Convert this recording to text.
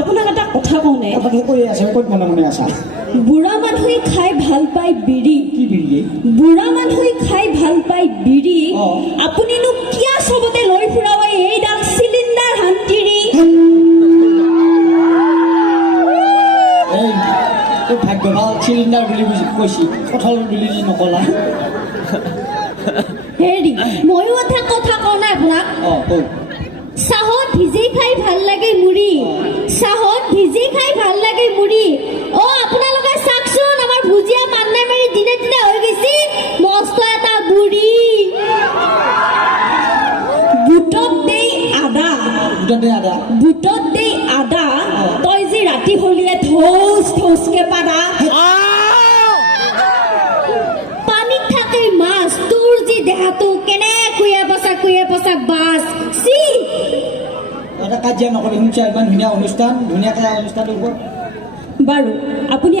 আপোনাক এটা কথা কওঁনে? বুঢ়া মানুহে খাই ভাল পায় বিড়ি। বুঢ়া মানুহে খাই ভাল পায় বিড়ি। আপুনিনো কিয় চবতে লৈ ফুৰাব এইডাল চিলিণ্ডাৰ হান্তিৰি? ভাগ্য ভাল চিলিণ্ডাৰ বুলি কৈছি, কঁঠাল বুলি নকলা। হেৰি ময়ো এটা কথা কওঁ নাই আপোনাক? চাহত ভিজি খাই ভাল লাগে মুড়ি, চাহত ভিজি খাই ভাল লাগে মুড়ি। আপোনালোকে চাওকচোন, আমাৰ ভুজিয়া মান্না মাৰি দিনে দিনে হৈ গৈছে মস্ত এটা বুঢ়ী। বুটত দেই আদা, বুটত দেই আদা, তই যে ৰাতি হলিয়ে থৌচ থৌচকে পাৰা। পানীত থাকে মাছ, তোৰ যি দেহাটো কেনে কুয়া পচা বাছ। কাজিয়া নকৰি শুনিছা, ইমান ধুনীয়া অনুষ্ঠান, ধুনীয়াকে অনুষ্ঠানটোৰ ওপৰত বাৰু আপুনি